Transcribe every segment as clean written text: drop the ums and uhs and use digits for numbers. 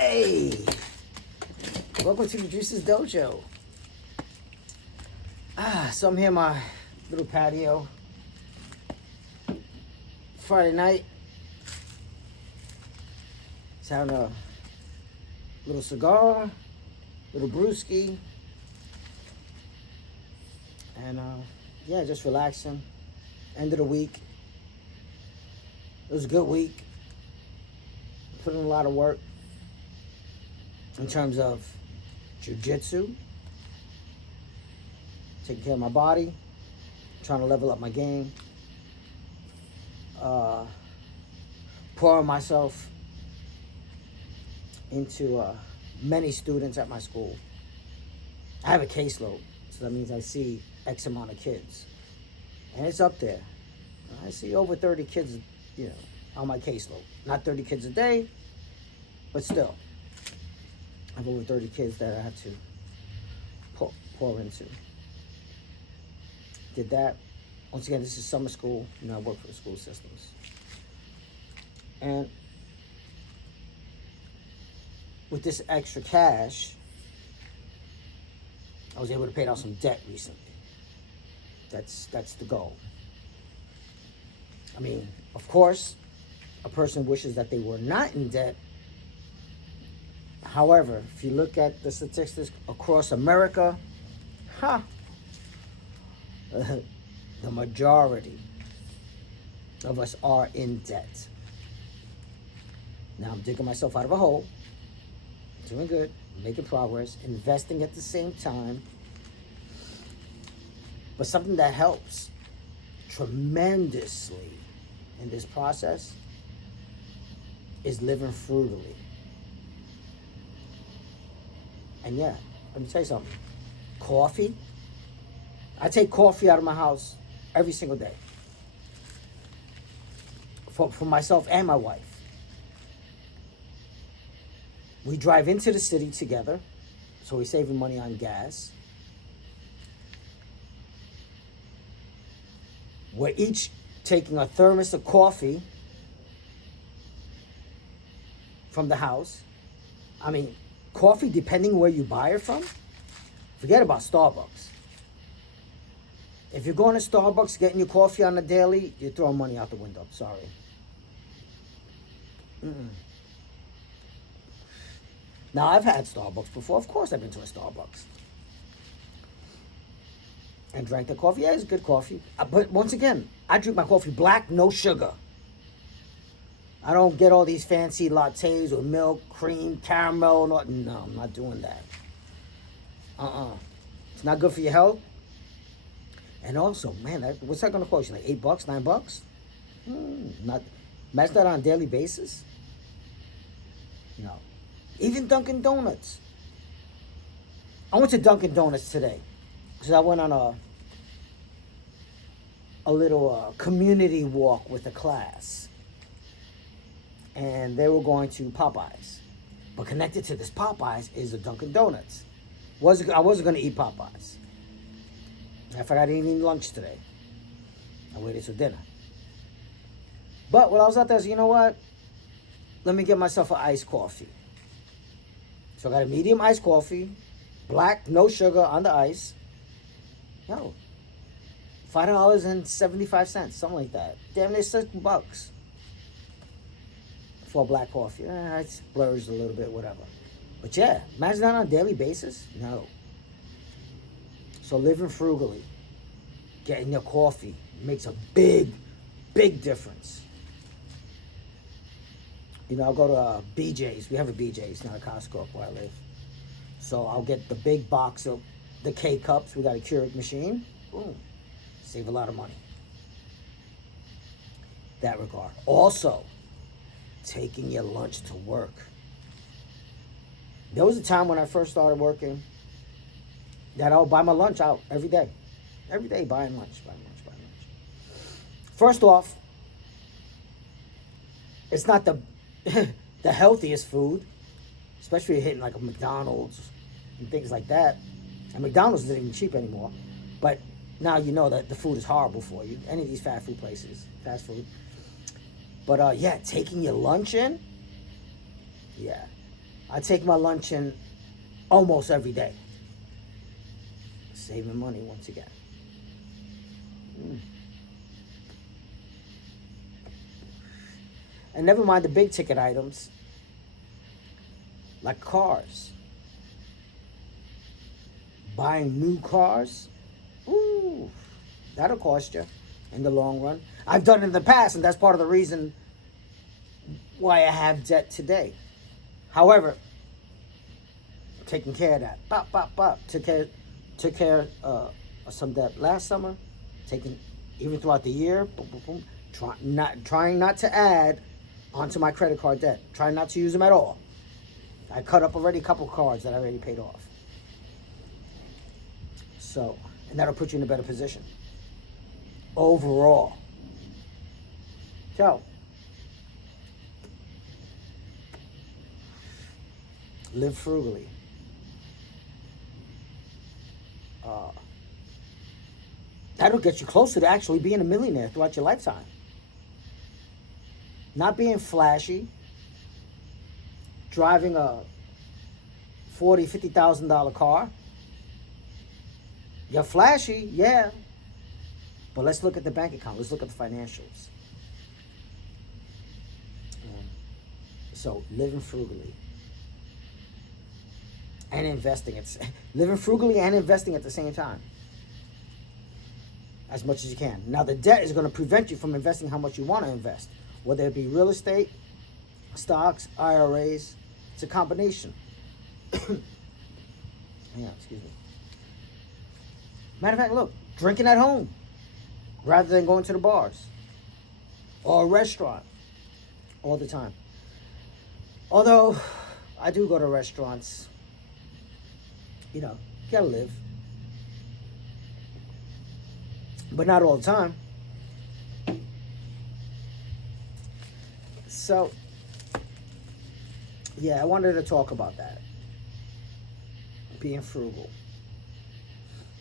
Hey, welcome to the Juices Dojo. So I'm here in my little patio. Friday night. Just having a little cigar, little brewski, and yeah, just relaxing. End of the week. It was a good week. Put in a lot of work in terms of jiu-jitsu, taking care of my body, trying to level up my game, pouring myself into many students at my school. I have a caseload, so that means I see X amount of kids, and it's up there. I see over 30 kids, on my caseload. Not 30 kids a day, but still. I have over 30 kids that I have to pour into. Did that. Once again, this is summer school. I work for the school systems. And with this extra cash, I was able to pay off some debt recently. That's the goal. I mean, of course, a person wishes that they were not in debt. However, if you look at the statistics across America, the majority of us are in debt. Now I'm digging myself out of a hole, doing good, making progress, investing at the same time. But something that helps tremendously in this process is living frugally. And yeah, let me tell you something. Coffee. I take coffee out of my house every single day. For myself and my wife. We drive into the city together, so we're saving money on gas. We're each taking a thermos of coffee from the house. I mean, coffee, depending where you buy it from, forget about Starbucks. If you're going to Starbucks getting your coffee on the daily, you're throwing money out the window. Sorry. Now, I've had Starbucks before. Of course I've been to a Starbucks. And drank the coffee. Yeah, it's good coffee. But once again, I drink my coffee black, no sugar. I don't get all these fancy lattes with milk, cream, caramel. No, I'm not doing that. It's not good for your health. And also, man, what's that going to cost you? Like $8, $9? Not. Imagine that on a daily basis. No. Even Dunkin' Donuts. I went to Dunkin' Donuts today because I went on a little community walk with a class. And they were going to Popeyes. But connected to this Popeyes is a Dunkin' Donuts. I wasn't going to eat Popeyes. I forgot to eat lunch today. I waited till dinner. But when I was out there, I said, you know what? Let me get myself an iced coffee. So I got a medium iced coffee, black, no sugar on the ice. Yo, $5.75, something like that. Damn near $6 for a black coffee. It splurged a little bit, whatever. But yeah, imagine that on a daily basis. No. So living frugally, getting your coffee makes a big, big difference. I'll go to BJ's. We have a BJ's, not a Costco where I live. So I'll get the big box of the K-Cups. We got a Keurig machine. Boom. Save a lot of money. That regard. Also, taking your lunch to work. There was a time when I first started working that I would buy my lunch out every day. Every day buying lunch. First off, it's not the healthiest food, especially if you're hitting like a McDonald's and things like that. And McDonald's isn't even cheap anymore. But now you know that the food is horrible for you. Any of these fast food. But yeah, taking your lunch in, yeah. I take my lunch in almost every day. Saving money once again. And never mind the big ticket items, like cars. Buying new cars, ooh, that'll cost you in the long run. I've done it in the past, and that's part of the reason why I have debt today. However, taking care of that. Bop, bop, bop. Took care of some debt last summer. Taking, even throughout the year, boom, boom, boom. Trying not to add onto my credit card debt. Trying not to use them at all. I cut up already a couple cards that I already paid off. So, and that'll put you in a better position. Overall. So, live frugally. That'll get you closer to actually being a millionaire throughout your lifetime. Not being flashy, driving a $40,000, $50,000 car. You're flashy, yeah. But let's look at the bank account. Let's look at the financials. So living frugally and investing. Living frugally and investing at the same time. As much as you can. Now the debt is going to prevent you from investing how much you want to invest. Whether it be real estate, stocks, IRAs. It's a combination. Yeah, excuse me. Matter of fact, look, drinking at home rather than going to the bars or a restaurant all the time. Although I do go to restaurants, you know, gotta live. But not all the time. So, yeah, I wanted to talk about that. Being frugal.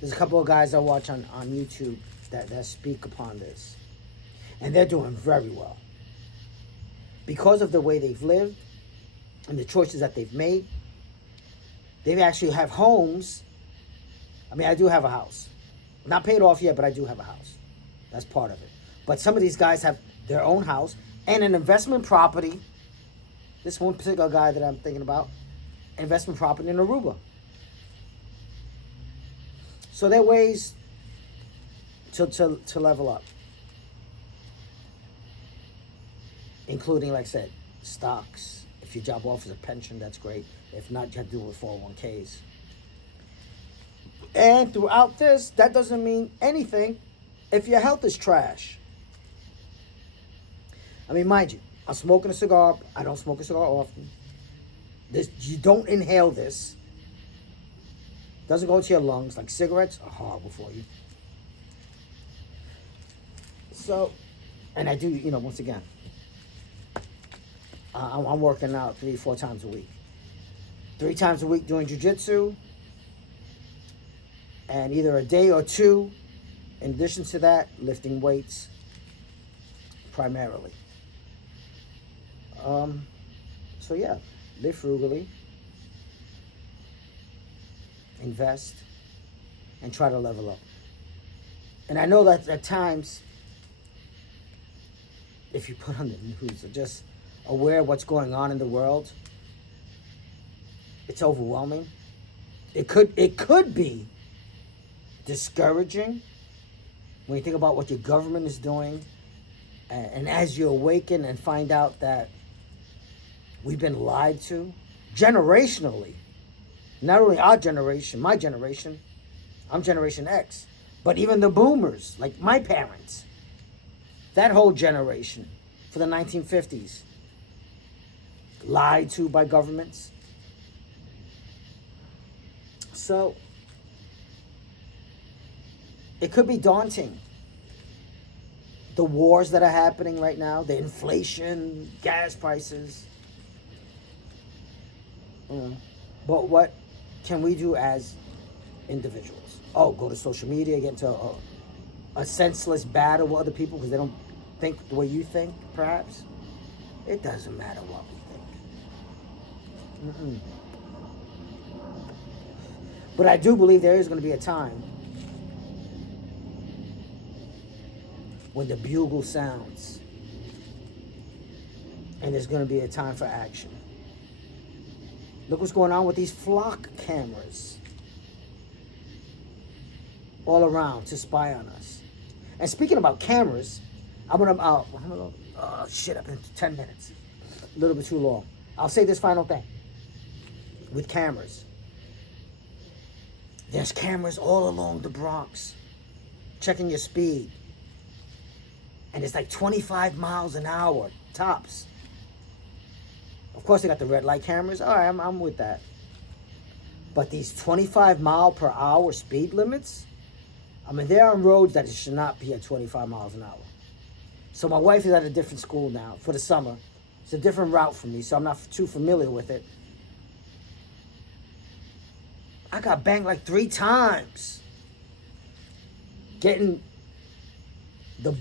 There's a couple of guys I watch on YouTube that speak upon this. And they're doing very well. Because of the way they've lived and the choices that they've made, they actually have homes. I mean, I do have a house. Not paid off yet, but I do have a house. That's part of it. But some of these guys have their own house and an investment property. This one particular guy that I'm thinking about, investment property in Aruba. So there are ways to level up. Including, like I said, stocks. If your job offers a pension, that's great. If not, you have to do it with 401ks. And throughout this, that doesn't mean anything if your health is trash. I mean, mind you, I'm smoking a cigar. I don't smoke a cigar often. You don't inhale this. Doesn't go into your lungs. Like cigarettes are horrible for you. So, and I do, once again, I'm working out 3-4 times a week. 3 times a week doing jiu-jitsu. And either a day or 2, in addition to that, lifting weights primarily. So yeah, live frugally, invest, and try to level up. And I know that at times, if you put on the news or just aware of what's going on in the world, it's overwhelming. It could be discouraging when you think about what your government is doing, and as you awaken and find out that we've been lied to generationally. Not only our generation, my generation, I'm Generation X, but even the boomers, like my parents, that whole generation for the 1950s, lied to by governments. So it could be daunting. The wars that are happening right now, the inflation, gas prices. But what can we do as individuals? Oh, go to social media, get into a senseless battle with other people because they don't think the way you think, perhaps? It doesn't matter what we think. Mm-mm. But I do believe there is going to be a time when the bugle sounds, and there's going to be a time for action. Look what's going on with these flock cameras all around to spy on us. And speaking about cameras, I'm gonna oh shit, I've been 10 minutes. A little bit too long. I'll say this final thing. With cameras. There's cameras all along the Bronx checking your speed. And it's like 25 miles an hour, tops. Of course, they got the red light cameras. All right, I'm with that. But these 25 mile per hour speed limits, I mean, they're on roads that it should not be at 25 miles an hour. So my wife is at a different school now for the summer. It's a different route for me, so I'm not too familiar with it. I got banged like 3 times getting the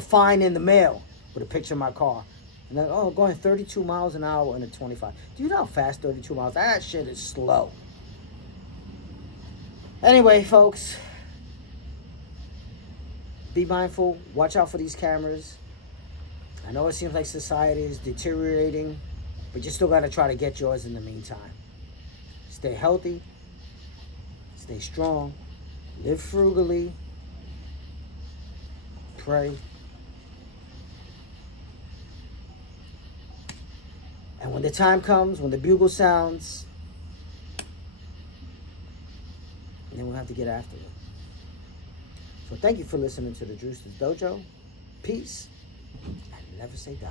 fine in the mail with a picture of my car. And then, oh, going 32 miles an hour in a 25. Do you know how fast 32 miles? That shit is slow. Anyway, folks, be mindful. Watch out for these cameras. I know it seems like society is deteriorating, but you still got to try to get yours in the meantime. Stay healthy. Stay strong. Live frugally. Pray. And when the time comes, when the bugle sounds, then we'll have to get after it. So thank you for listening to the Drewster's Dojo. Peace, and never say die.